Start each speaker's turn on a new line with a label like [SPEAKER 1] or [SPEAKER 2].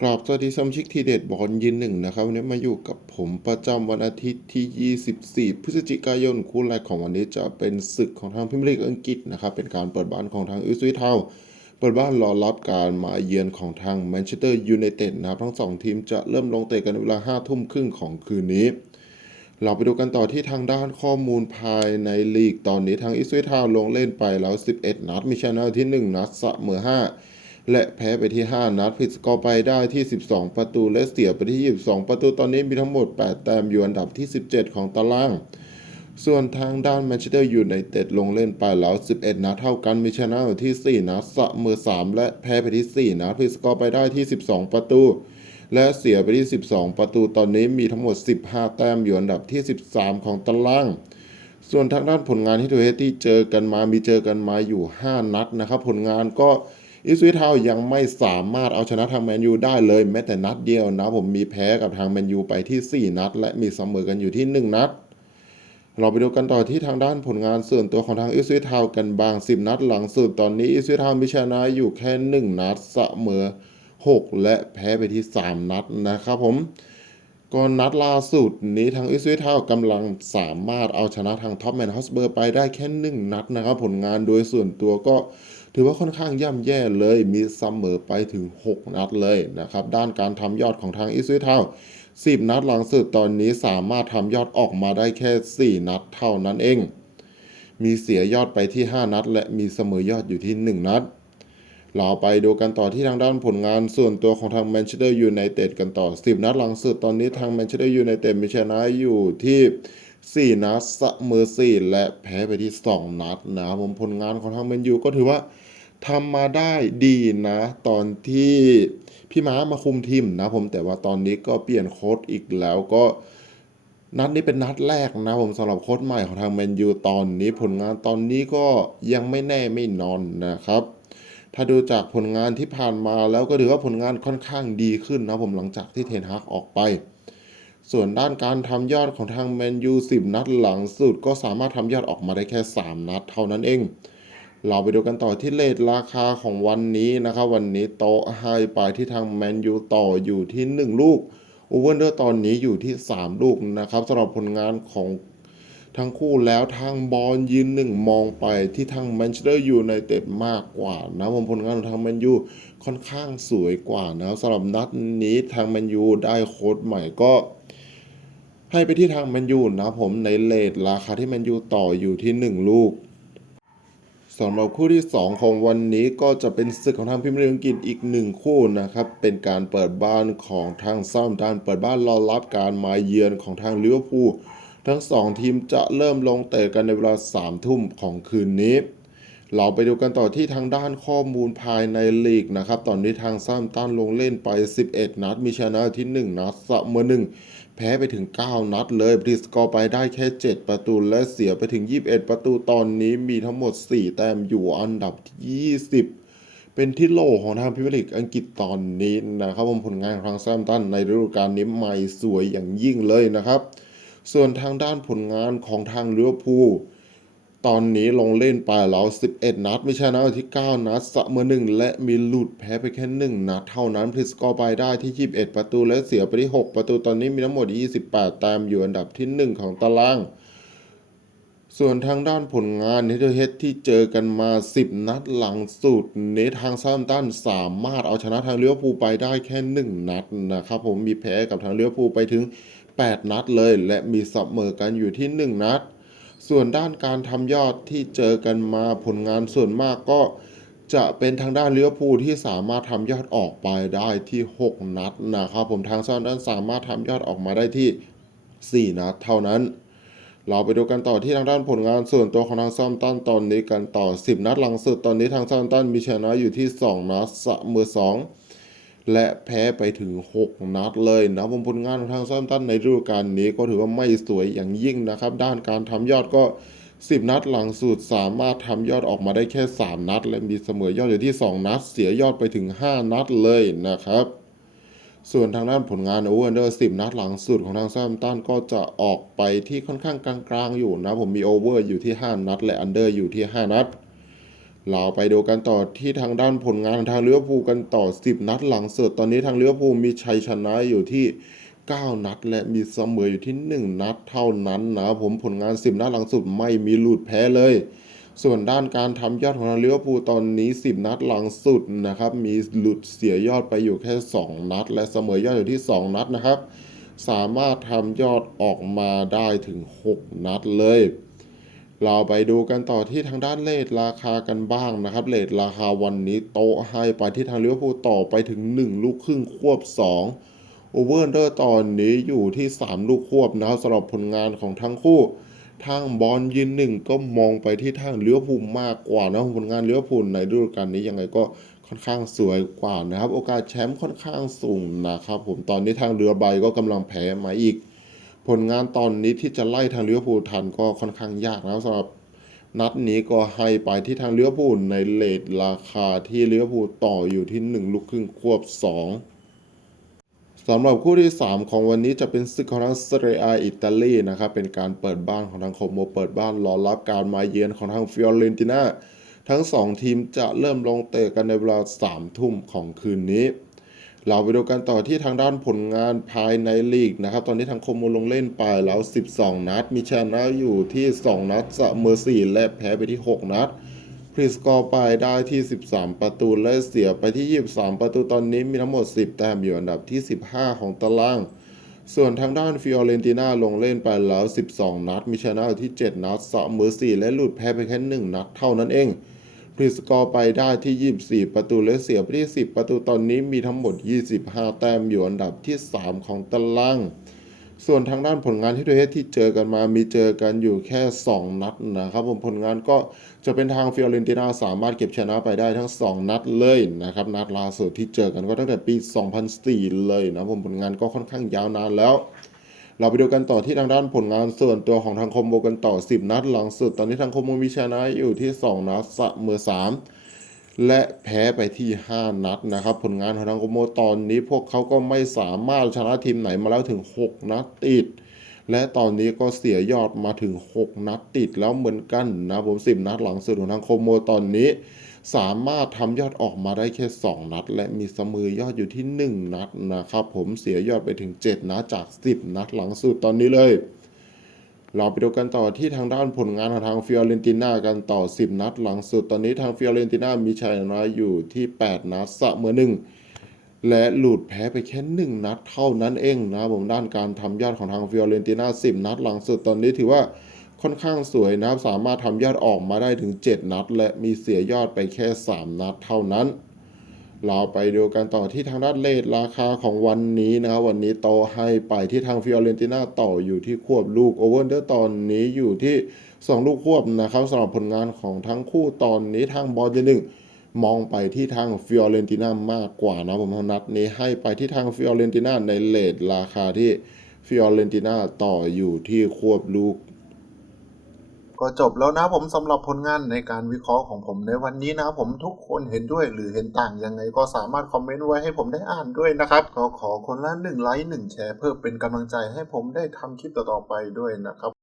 [SPEAKER 1] กราบสวัสดีสมาชิกทีเด็ดบอลยืนหนึ่งนะครับวันนี้มาอยู่กับผมประจำวันอาทิตย์ที่ 24 พฤศจิกายนคู่แรกของวันนี้จะเป็นศึกของทางพิมพ์ลีกอังกฤษนะครับเป็นการเปิดบ้านของทางอิสวิทเทาเปิดบ้านรอรับการมาเยือนของทางแมนเชสเตอร์ยูไนเต็ดนะครับทั้งสองทีมจะเริ่มลงเตะกันในเวลา5ทุ่มครึ่งของคืนนี้ เราไปดูกันต่อที่ทางด้านข้อมูลภายในลีกตอนนี้ทางอิสวิทเทาลงเล่นไปแล้ว 11 นัดมีชนะที่ 1 นัดเสมอ5 และแพ้ไปที่ 5 นัดผิดสกอร์ไปได้ที่ 12 ประตูและเสียไปที่ 22 ประตูตอนนี้มีทั้งหมด 8 แต้มอยู่อันดับที่ 17 ของตาราง ส่วนทางด้านแมนเชสเตอร์ยูไนเต็ดลงเล่นไปแล้ว 11 นัดเท่ากันมีชนะอยู่ที่ 4 นัดเสมอ 3 และแพ้ไปที่ 4 นัดผิดสกอร์ไปได้ที่ 12 ประตู และเสียไปที่ 12 ประตูตอนนี้มีทั้งหมด 15 แต้มอยู่อันดับที่ 13 ของตารางส่วนทางด้านผลงานที่ตัวเฮที่เจอกันมามีเจอกันมาอยู่ 5 นัดนะครับ ผลงานก็ อิสวิทเทายังไม่สามารถเอาชนะทางแมนยูได้เลยแม้แต่นัดเดียวนะผมมีแพ้กับทางแมนยูไปที่ 4 นัด และมีเสมอกันอยู่ที่ 1 นัด เราไปดูกันต่อที่ทางด้านผลงานส่วนตัวของทางอิสวิทเทากันบาง 10 นัดหลังสุดตอนนี้อิสวิทเทามีชนะอยู่แค่ 1 นัดเสมอ 6 และแพ้ไปที่ 3 นัดนะครับผมก่อนนัดล่าสุดนี้ทางอิสวิทเทากำลังสามารถเอาชนะทางท็อปแมนฮอสเบอร์ไปได้แค่1นัดนะครับ ผลงานโดยส่วนตัวก็ ถือว่าค่อนข้างย่ำแย่เลยมีเสมอไปถึง 6 นัดเลยนะครับ ด้านการทำยอดของทางอิสวิทเทา10 นัดหลังสุดตอนนี้สามารถทำยอดออกมาได้แค่ 4 นัดเท่านั้นเอง มีเสียยอดไปที่ 5 นัด และมีเสมอยอดอยู่ที่ 1 นัด เราไปดูกันต่อที่ทางด้านผลงานส่วนตัวของทางแมนเชสเตอร์ยูไนเต็ดกันต่อ 10 นัดหลังสุดตอนนี้ทางแมนเชสเตอร์ยูไนเต็ดมีชนะอยู่ที่ 4 นัดเสมอ4และแพ้ไปที่ 2 นัดนะครับผมผลงานของทางแมนยูก็ถือว่าทำมาได้ดีนะ ตอนที่พี่ม้ามาคุมทีมนะผมแต่ว่าตอนนี้ก็เปลี่ยนโค้ดอีกแล้วก็นัดนี้เป็นนัดแรกนะผมสำหรับโค้ชใหม่ของทางแมนยูตอนนี้ผลงานตอนนี้ก็ยังไม่แน่ไม่นอนนะครับ ถ้าดูจากผลงานที่ผ่านมาแล้วก็ถือว่าผลงานค่อนข้างดีขึ้นนะผมหลังจากที่เทนฮากออกไป ส่วนด้านการทำยอดของทางแมนยู10 นัดหลังสุด ก็สามารถทำยอดออกมาได้แค่ 3 นัดเท่านั้นเอง เราไปดูกันต่อที่เลทราคาของวันนี้นะครับวันนี้โตะให้ไปที่ทางแมนยูต่ออยู่ที่ 1 ลูกโอเวอร์เดอร์ตอนนี้อยู่ที่ 3 ลูกนะครับสำหรับผลงานของทั้งคู่แล้วทางบอลยืนหนึ่งมองไปที่ทางแมนเชสเตอร์ยูไนเต็ดมากกว่านะผมผลงานของทางแมนยูค่อนข้างสวยกว่านะสำหรับนัดนี้ทางแมนยูได้โค้ดใหม่ก็ ให้ไปที่ทางแมนยูนะผมในเลทราคาที่แมนยูต่ออยู่ที่ 1 ลูกสำหรับคู่ที่ 2 ของวันนี้ก็จะเป็นศึกของทางพิมพ์ลีกอังกฤษอีกหนึ่งคู่นะครับ เป็นการเปิดบ้านของทางซัมดันเปิดบ้านรอรับการมาเยือนของทางลิเวอร์พูลทั้ง 2 ทีมจะเริ่มลงเตะกันในเวลา3ทุ่มของคืนนี้ เราไปดูกันต่อที่ทางด้านข้อมูลภายในลีกนะครับ ตอนนี้ทางซัมตันลงเล่นไป 11 นัด มีชนะที่ 1 นัดเสมอหนึ่งแพ้ไปถึง 9 นัดเลยพรีสกอร์ไปได้แค่ 7 ประตูและเสียไปถึง 21 ประตูตอนนี้มีทั้งหมด 4 แต้มอยู่อันดับที่20เป็นที่โลของทางพิมพ์ลีกอังกฤษตอนนี้นะครับผมผลงานของทางแซมตันในฤดูกาลนี้ใหม่สวยอย่างยิ่งเลยนะครับ ส่วนทางด้านผลงานของทางลิเวอร์พูล ตอนนี้ลงเล่นไปแล้ว 11 นัด ไม่ใช่นะที่ 9 นัดเสมอหนึ่งและมีหลุดแพ้ไปแค่ 1 นัด เท่านั้นพลิสกอร์ไปได้ที่ 21 ประตูและเสียไปที่ 6 ประตูตอนนี้มีทั้งหมด 28 แต้มอยู่อันดับที่ 1 ของตาราง ส่วนทางด้านผลงานเนเธอร์เฮดที่เจอกันมา 10 นัดหลังสุดเนทางซาม์ตันสามารถเอาชนะทางเลี้ยวภูไปได้แค่ 1 นัดนะครับผมมีแพ้กับทางเลี้ยวภูไปถึง 8 นัดเลย และมีเสมอกันอยู่ที่ 1 นัด ส่วนด้านการทำยอดที่เจอกันมาผลงานส่วนมากก็จะเป็นทางด้านเลี้ยวภูที่สามารถทำยอดออกไปได้ที่ 6 นัดนะครับผมทางซาม์ตันสามารถทำยอดออกมาได้ที่ 4 นัดเท่านั้น เราไปดูกันต่อที่ทางด้านผลงานส่วนตัวของทางซาม์ตันตอนนี้กันต่อ 10 นัดหลังสุดตอนนี้ทางซาม์ตันมีชนะอยู่ที่ 2 นัดเสมอ2 และแพ้ไปถึง 6 นัดเลยนะผมผลงานของทางซาม์ตันในฤดูกาลนี้ก็ถือว่าไม่สวยอย่างยิ่งนะครับ ด้านการทำยอดก็ 10 นัดหลังสุดสามารถทำยอดออกมาได้แค่ 3 นัด และมีเสมอยอดอยู่ที่ 2 นัด เสียยอดไปถึง 5 นัดเลยนะครับส่วนทางด้านผลงานโอเวอร์เดอร์10นัดหลังสุดของทางซาม์ตันก็จะออกไปที่ค่อนข้างกลางๆอยู่นะ ผมมีโอเวอร์อยู่ที่ 5 นัด และอันเดอร์อยู่ที่ 5 นัด เราไปดูกันต่อที่ทางด้านผลงานทางลิเวอร์พูลกันต่อ 10 นัดหลังสุดตอนนี้ทางลิเวอร์พูลมีชัยชนะอยู่ที่ 9 นัด และมีเสมออยู่ที่ 1 นัดเท่านั้นนะผมผลงาน 10 นัดหลังสุดไม่มีหลุดแพ้เลย ส่วนด้านการทำยอดของทางลิเวอร์พูลตอนนี้ 10 นัดหลังสุดนะครับมีหลุดเสียยอดไปอยู่แค่ 2 นัด และเสมอยอดอยู่ที่ 2 นัดนะครับ สามารถทำยอดออกมาได้ถึง 6 นัดเลย เราไปดูกันต่อที่ทางด้านเลทราคากันบ้างนะครับเลทราคาวันนี้โตให้ไปที่ทางเลิเวอร์พูต่อไปถึง 1 ลูกครึ่งควบ 2 โอเวอร์เดอร์ตอนนี้อยู่ที่ 3 ลูกควบนะครับสำหรับผลงานของทั้งคู่ ทางบอลยืนหนึ่งก็มองไปที่ทางเลิเวอร์พูมากกว่านะผลงานเลิเวอร์พูในฤดูกาลนี้ยังไงก็ค่อนข้างสวยกว่านะครับ โอกาสแชมป์ค่อนข้างสูงนะครับ ผมตอนนี้ทางเรือใบก็กำลังแพ้มาอีก ผลงานตอนนี้ที่จะไล่ทางลิเวอร์พูลทันก็ค่อนข้างยากนะสำหรับนัดนี้ก็ให้ไปที่ทางลิเวอร์พูลในเลทราคาที่ลิเวอร์พูลต่ออยู่ที่ 1 ลูกครึ่งควบ 2สำหรับคู่ที่ 3 ของวันนี้จะเป็นศึกของทางเซเรียอิตาลีนะครับเป็นการเปิดบ้านของทางโคโมเปิดบ้านรอรับการมาเยือนของทางฟิออเรนติน่าทั้ง 2 ทีมจะเริ่มลงเตะกันในเวลา3ทุ่มของคืนนี้ เราไปดูกันต่อที่ทางด้านผลงานภายในลีกนะครับ ตอนนี้ทางโคโมลงเล่นไปแล้ว 12 นัด มีชนะอยู่ที่ 2 นัดเสมอ4และแพ้ไปที่ 6 นัดพรีสกอร์ไปได้ที่ 13 ประตูและเสียไปที่ 23 ประตูตอนนี้มีทั้งหมด 10 แต้มอยู่อันดับที่ 15 ของตาราง ส่วนทางด้านฟิออเรนติน่าลงเล่นไปแล้ว 12 นัด มีชนะอยู่ที่ 7 นัดเสมอ4และหลุดแพ้ไปแค่ 1 นัดเท่านั้นเอง พรีสกอร์ไปได้ที่ 24 ประตูและเสียไปที่ 10 ประตูตอนนี้มีทั้งหมด 25 แต้มอยู่อันดับที่ 3 ของตาราง ส่วนทางด้านผลงานที่ประเทศที่เจอกันมามีเจอกันอยู่แค่ 2 นัดนะครับผมผลงานก็จะเป็นทางฟิออเรนติน่าสามารถเก็บชนะไปได้ทั้ง 2 นัดเลยนะครับนัดล่าสุดที่เจอกันก็ตั้งแต่ปี 2004 เลยนะผมผลงานก็ค่อนข้างยาวนานแล้ว เราไปดูกันต่อที่ทางด้านผลงานส่วนตัวของทางคมโบกันต่อ 10 นัดหลังสุด ตอนนี้ทางคมโบมีชนะอยู่ที่ 2 นัดเสมอ3 และแพ้ไปที่ 5 นัดนะครับ ผลงานของทางโคโมตอนนี้พวกเขาก็ไม่สามารถชนะทีมไหนมาแล้วถึง 6 นัดติด และตอนนี้ก็เสียยอดมาถึง 6 นัดติดแล้วเหมือนกันนะผม10 นัดหลังสุดของทางโคโมตอนนี้ สามารถทำยอดออกมาได้แค่ 2 นัด และมีเสมอยอดอยู่ที่ 1 นัดนะครับผมเสียยอดไปถึง 7 นัดจาก 10 นัดหลังสุดตอนนี้เลย เราไปดูกันต่อที่ทางด้านผลงานของทางฟิออเรนติน่ากันต่อ 10 นัดหลังสุด ตอนนี้ทางฟิออเรนติน่ามีชัยชนะอยู่ที่ 8 นัดเสมอหนึ่งและหลุดแพ้ไปแค่1นัดเท่านั้นเองนะผมด้านการทำยอดของทางฟิออเรนติน่า10 นัดหลังสุดตอนนี้ถือว่า ค่อนข้างสวยนะครับ สามารถทำยอดออกมาได้ถึง 7 นัด และมีเสียยอดไปแค่ 3 นัดเท่านั้น เราไปดูกันต่อที่ทางด้านเลทราคาของวันนี้นะครับ วันนี้โตให้ไปที่ทางฟิออเรนติน่าต่ออยู่ที่ควบลูกโอเวอร์เดอร์ตอนนี้อยู่ที่ 2 ลูกควบนะครับสำหรับผลงานของทั้งคู่ตอนนี้ทางบอลเจหนึ่งมองไปที่ทางฟิออเรนติน่ามากกว่านะผมนัดนี้ให้ไปที่ทางฟิออเรนติน่าในเลทราคาที่ฟิออเรนติน่าต่ออยู่ที่ควบลูก
[SPEAKER 2] ก็จบแล้วนะผมสำหรับผลงานในการวิเคราะห์ของผมในวันนี้นะผมทุกคนเห็นด้วยหรือเห็นต่างยังไงก็สามารถคอมเมนต์ไว้ให้ผมได้อ่านด้วยนะครับก็ขอคนละหนึ่งไลค์หนึ่งแชร์เพื่อเป็นกำลังใจให้ผมได้ทำคลิปต่อๆไปด้วยนะครับ